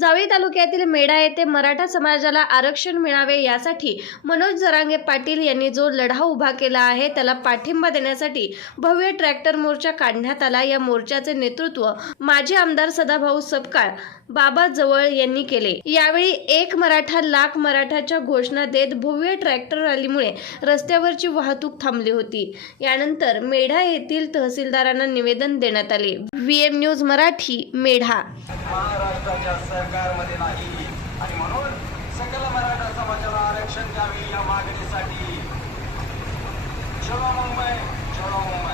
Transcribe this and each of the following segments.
जावळी तालुक्यातील मेढा येथे मराठा समाजाला आरक्षण मिळावे यासाठी मनोज जरांगे पाटील यांनी जो लढा उभा केला आहे त्याला पाठिंबा देण्यासाठी भव्य ट्रॅक्टर मोर्चा काढण्यात आला. या मोर्चाचे नेतृत्व माजी आमदार सदाभाऊ सपकाळ बाबा जवळ यांनी केले. यावेळी एक मराठा लाख मराठाच्या घोषणा देत भव्य ट्रॅक्टर रॅलीमुळे रस्त्यावरची वाहतूक थांबली होती. यानंतर मेढा येथील तहसीलदारांना निवेदन देण्यात आले. V M news Marathi Medha. महाराष्ट्राच्या सरकारमध्ये नाही. आणि म्हणून सकल मराठा समाजाला आरक्षण द्यावे या मागणीसाठी. छोडो मुंबई छोडो मुंबई.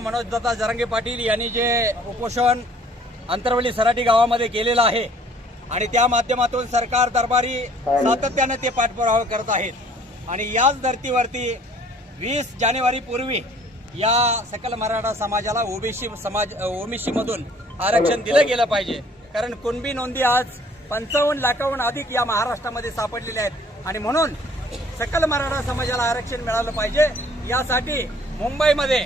माननीय मनोजदत्ता जरांगे पाटील यांनी जे उपोषण अंतरवली सराटी गावामध्ये केलेलं आहे आणि त्या माध्यमातून सरकार दरबारी सातत्यानं ते पाठपुरावा करत आहेत. आणि याच धर्तीवरती वीस जानेवारी पूर्वी या सकल मराठा समाजाला ओबीसी समाज ओबीसी मधून आरक्षण दिलं गेलं पाहिजे. कारण कुणबी नोंदी आज पंचावन्न लाखाहून अधिक या महाराष्ट्रामध्ये सापडलेल्या आहेत. आणि म्हणून सकल मराठा समाजाला आरक्षण मिळालं पाहिजे. यासाठी मुंबईमध्ये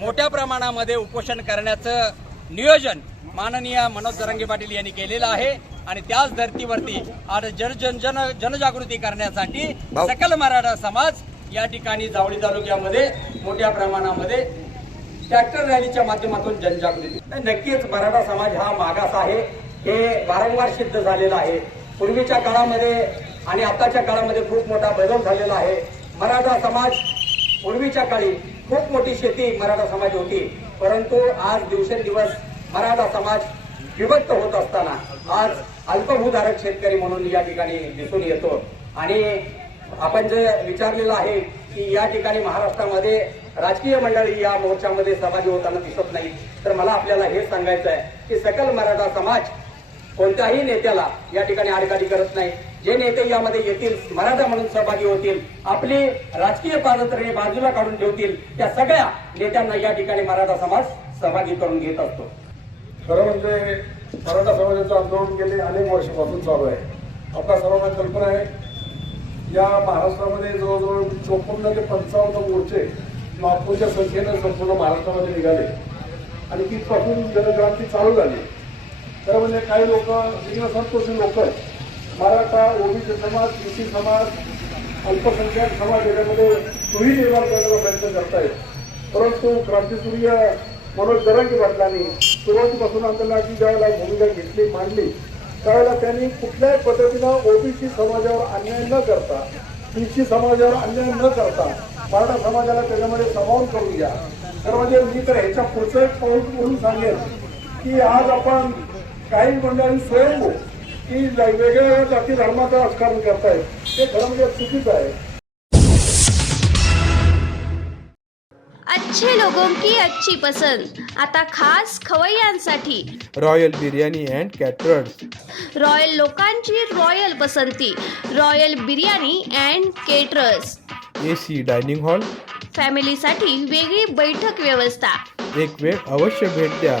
मोठ्या प्रमाणामध्ये उपोषण करण्याचं नियोजन माननीय मनोज जरंगे पाटील यांनी केलेलं आहे. आणि त्याच धर्तीवरती आज जन जन जन जनजागृती करण्यासाठी सकल मराठा समाज या ठिकाणी जावळी तालुक्यामध्ये मोठ्या प्रमाणामध्ये ट्रॅक्टर रॅलीच्या माध्यमातून जनजागृती. नक्कीच मराठा समाज हा मागास आहे. हे वारंवार सिद्ध झालेलं आहे. पूर्वीच्या काळामध्ये आणि आताच्या काळामध्ये खूप मोठा बदल झालेला आहे. मराठा समाज पूर्वीच्या काळी खूप मोठी शेती मराठा समाज होती. परंतु आज दिवसेंदिवस मराठा समाज विभक्त होत असताना आज अल्पभूधारक शेतकरी म्हणून या ठिकाणी दिसून येतो. आणि आपण जे विचारलेलं आहे की या ठिकाणी महाराष्ट्रामध्ये राजकीय मंडळी या मोर्चामध्ये सहभागी होताना दिसत नाही तर मला आपल्याला हे सांगायचं आहे की सकल मराठा समाज कोणत्याही नेत्याला या ठिकाणी आडकाठी करत नाही. जे नेते यामध्ये येतील मराठा म्हणून सहभागी होतील आपली राजकीय पारंत्र्य बाजूला काढून ठेवतील त्या सगळ्या नेत्यांना या ठिकाणी मराठा समाज सहभागी करून घेत असतो. खरं म्हणजे मराठा समाजाचं आंदोलन गेले अनेक वर्षापासून चालू आहे. आपल्या सर्वांना कल्पना आहे या महाराष्ट्रामध्ये जवळजवळ चोपन्न ते पंचावन्न मोर्चे नागपूरच्या संख्येनं संपूर्ण महाराष्ट्रामध्ये निघाले. आणि तिथपासून जनक्रांती चालू झाली. खरं म्हणजे काही लोक संतोषी लोक मराठा ओबीसी समाज कृषी समाज अल्पसंख्याक समाज याच्यामध्ये तोही निर्माण करण्याचा प्रयत्न करतायत. परंतु क्रांतीसूर्य मनोज दरंगे पाटलांनी सुरुवातीपासून आपल्याला की ज्यावेळेला भूमिका घेतली मांडली. त्यावेळेला त्यांनी कुठल्याही पद्धतीनं ओबीसी समाजावर अन्याय न करता कृषी समाजावर अन्याय न करता मराठा समाजाला त्याच्यामध्ये सामावून करून घ्या. तर म्हणजे मी तर ह्याच्या पुढचं एक पाऊल म्हणून सांगेन की आज आपण काही मंडळी स्वयंभू की वेगवेगळ्या जाती धर्माचं राजकारण करतायत ते खरं म्हणजे चुकीचं आहे. अच्छे लोगों की अच्छी पसंद. आता खास खवय्यांसाठी. Royal biryani and caterers royal लोकांची रॉयल पसंती. Royal biryani and caterers A C dining hall फॅमिलीसाठी वेगळी बैठक व्यवस्था. एक वेळ अवश्य भेट द्या.